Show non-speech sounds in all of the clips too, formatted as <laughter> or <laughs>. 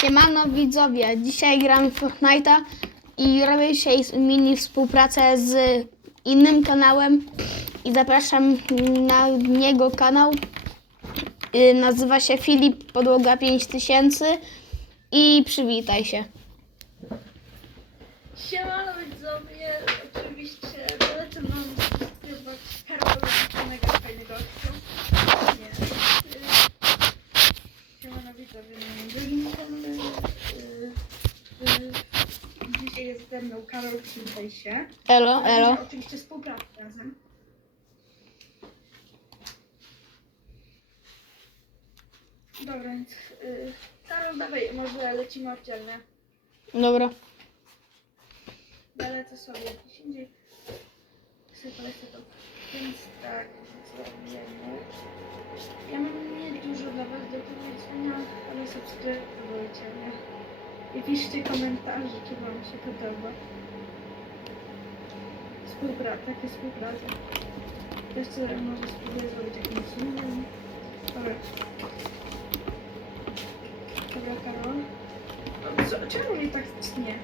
Siemano widzowie, dzisiaj gram w Fortnite'a i robię dzisiaj mini współpracę z innym kanałem i zapraszam na niego kanał. Y, Nazywa się Filip Podłoga 5000 i przywitaj się. Siemano przywitaj się. Elo, elo. Oczywiście współpracę razem. Dobra, więc y, Karol, dawaj, może lecimy oddzielnie. Dobra. Ja lecę sobie gdzieś indziej. Sobie polecę to. Więc tak, zrobimy. Ja mam nie dużo dla Was do powiedzenia, ale subskrybujcie mnie. I piszcie komentarze, czy Wam się podoba. Współpraca, takie współpraca. Jeszcze może spróbuję zrobić jakimś innym. Dobra. Dobra, Karol. Co, czemu mnie tak tnie?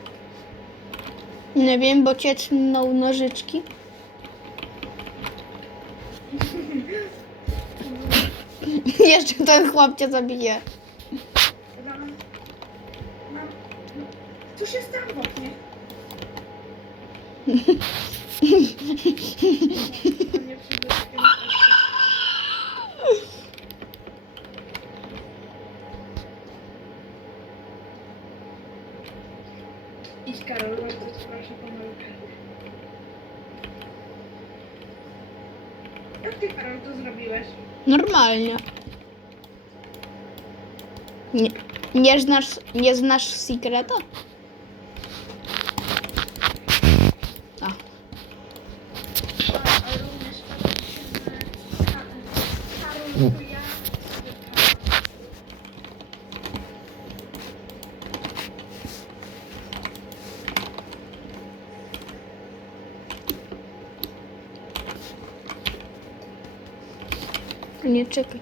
Nie wiem, bo cię trzymnął nożyczki. <laughs> Jeszcze ten chłop cię zabije. Mam... Mam... Cóż jest tam w oknie? To? Normalnie. Nie, nie znasz, nie znasz sekreta? Nie czekaj.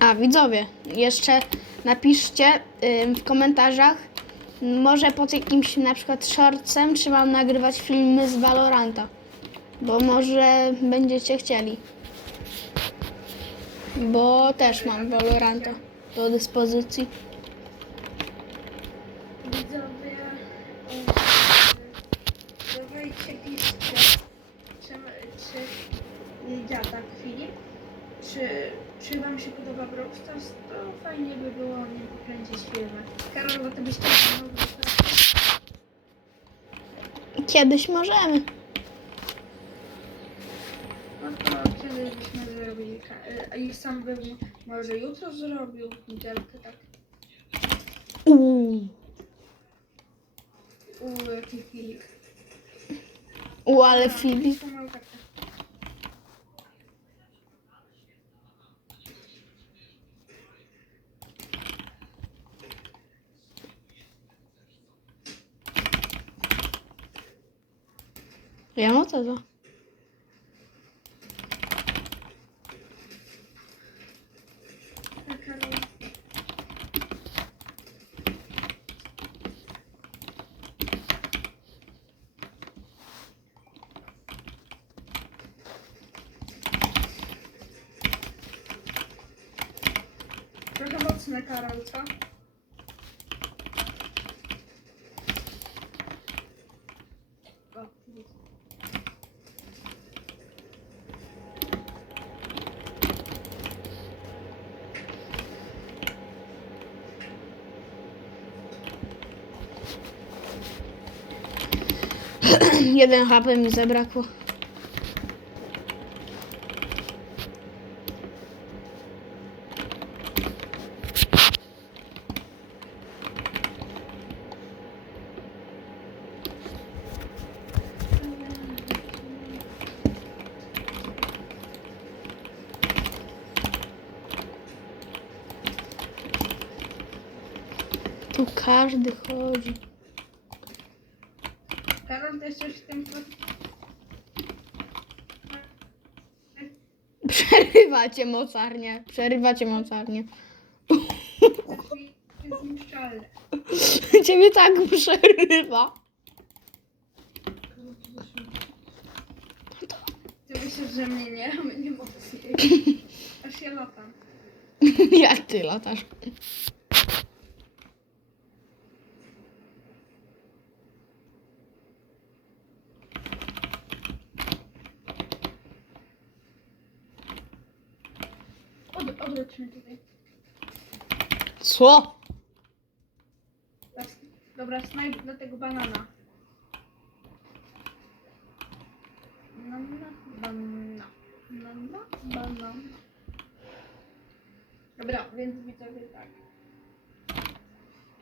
A widzowie, jeszcze napiszcie ym, w komentarzach, może pod jakimś na przykład shortsem, czy mam nagrywać filmy z Valoranta, bo może będziecie chcieli. Bo też mam Valoranta do dyspozycji. Widzowie, e, dawajcie piszcie, czy, czy ja tak Filip, czy, czy wam się podoba Brawl Stars, to fajnie by było o nim pokręcić filmy. Karol, bo ty byś też Stars? Kiedyś możemy. No to kiedyś byśmy zrobili, e, i sam bym może jutro zrobił, niedzielkę tak. Uuu. U, jaki Filip. U, ale Filip. Pomyłka. Wiem o co to. Tak, Karol. Trochę mocne Karol, co? O, widzę. Jeden HP mi zabrakło. Tu każdy chodzi. Karol, to jeszcze w tym... Przerywacie mocarnie. Przerywacie mocarnie. Zniszczalne. Ciebie tak przerywa. Ty myślisz, że mnie nie, a mnie nie mocniej. <laughs> Aż ja latam. Jak ty latasz? Od, odwróć mnie tutaj. Co? Dobra, snajdź dla tego banana. Banana, banana, banana, banana. Dobra, więc widzowie tak.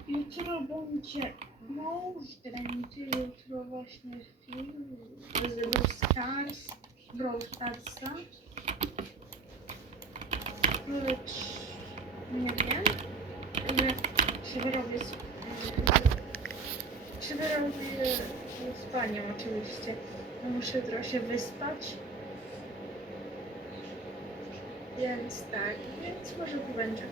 Jutro będzie będzie jutro właśnie film z Brawl Stars, Brawl Starsa. Lecz nie wiem, że się wyrobię z, się wyrobię z panią oczywiście. Muszę trochę się wyspać. Więc tak, więc może tu będzie.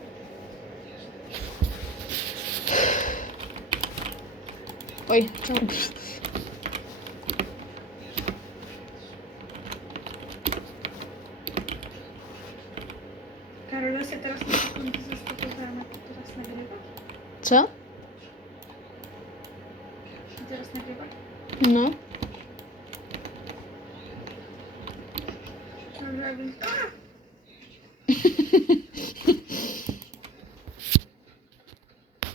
Oj, czemu? Karol, ja się teraz na sekundę zastopowałam, a ty teraz nagrywasz? Co? Ty teraz nagrywasz? No. Dobra, więc...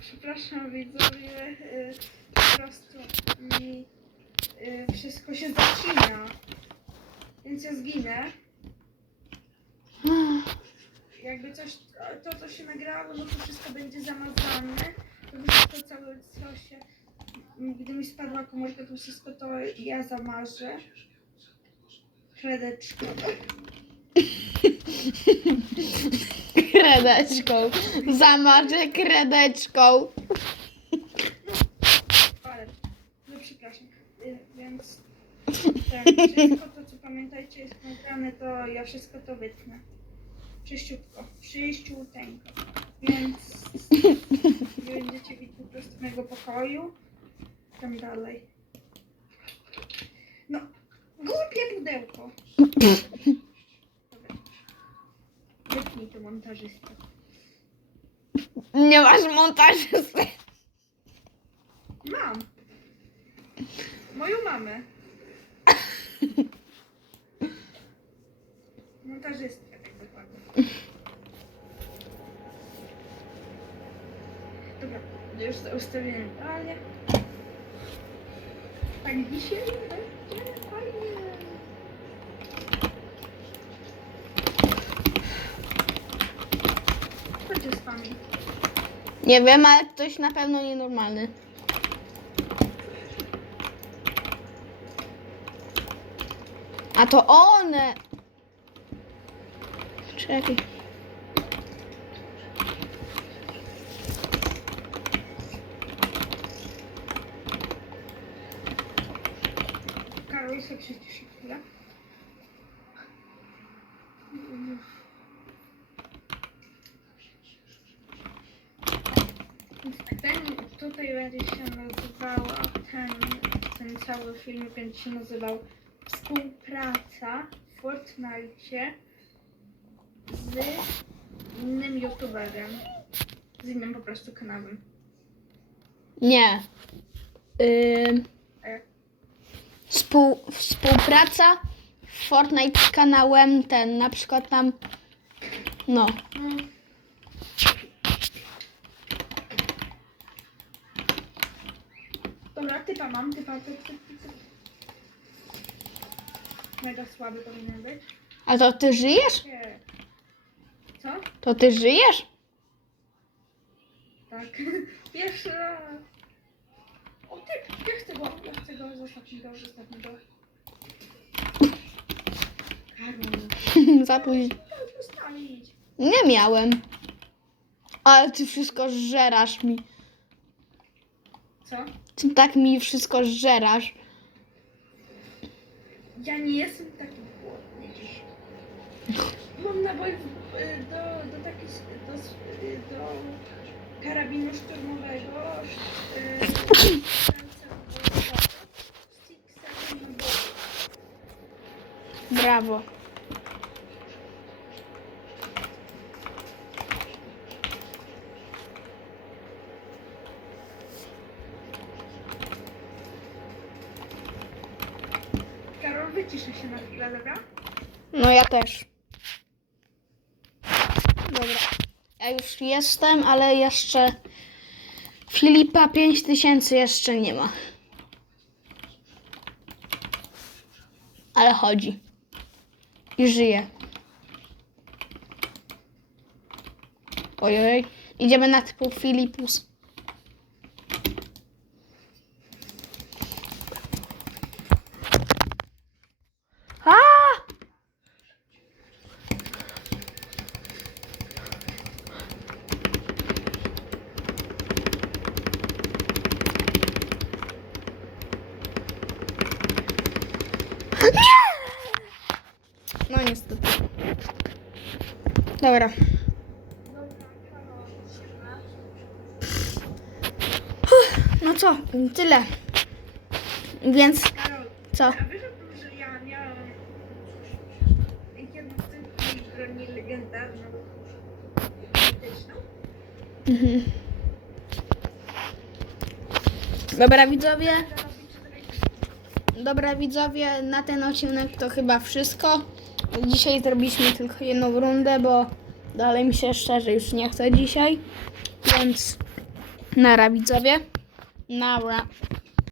Przepraszam widzowie, y, po prostu mi y, wszystko się zacina. Więc ja zginę. Jakby coś, to co się nagrało, no to wszystko będzie zamazane. To wszystko całe, co się... Gdy mi spadła komórka, to wszystko to ja zamarzę. Kredeczko. Kredeczką. <laughs> Zamarzę kredeczką. Ale, no przepraszam. Y, Więc tak, wszystko to, co pamiętajcie jest nagrane, to ja wszystko to wytnę. Czyściutko, czyściuteńko. Więc <laughs> będziecie widzieć po prostu mojego pokoju. Tam dalej. No, głupie pudełko. <laughs> Dobra. Wytnij to montażysta. Nie masz montażysty. Mam. Moją mamę. <laughs> Montażystkę, tak dokładnie. Dobra, już ustawiłem idealnie. Tak dzisiaj będzie fajnie. Chodźcie z wami. Nie wiem, ale ktoś na pewno nienormalny. A to one! Czekaj. Sobie przycisz chwilę. Ten tutaj będzie się nazywała, ten, ten cały film będzie się nazywał Współpraca w Fortnite z innym youtuberem. Z innym po prostu kanałem. Nie. Jak? Współ, współpraca w Fortnite z kanałem ten, na przykład tam. No. Dobra, typa mam, typa, typ, typ, typ, typ. Mega słaby powinien być. A to ty żyjesz? Nie. Co? To ty żyjesz? Tak. <laughs> Pierwszy raz. O ty, ja chcę mi go. Karol, <laughs> Za późno. Nie miałem. Ale ty wszystko żerasz mi. Co? Ty tak mi wszystko żerasz. Ja nie jestem taki głodny. Mam nabojów y, do, do takich, do, y, do karabinu szturmowego, y, <clears throat> Brawo. Karol, wyciszę się na chwilę, dobra? No ja też. Dobra. Ja już jestem, ale jeszcze Filipa 5000 jeszcze nie ma. Ale chodzi. I żyje. Ojej. Idziemy na typu Filipus. A! No niestety. Dobra. No co? Tyle. Więc co? Mhm. Dobra widzowie. Dobra widzowie, na ten odcinek to chyba wszystko. Dzisiaj zrobiliśmy tylko jedną rundę, bo dalej mi się szczerze już nie chce dzisiaj. Więc nara widzowie. Nara.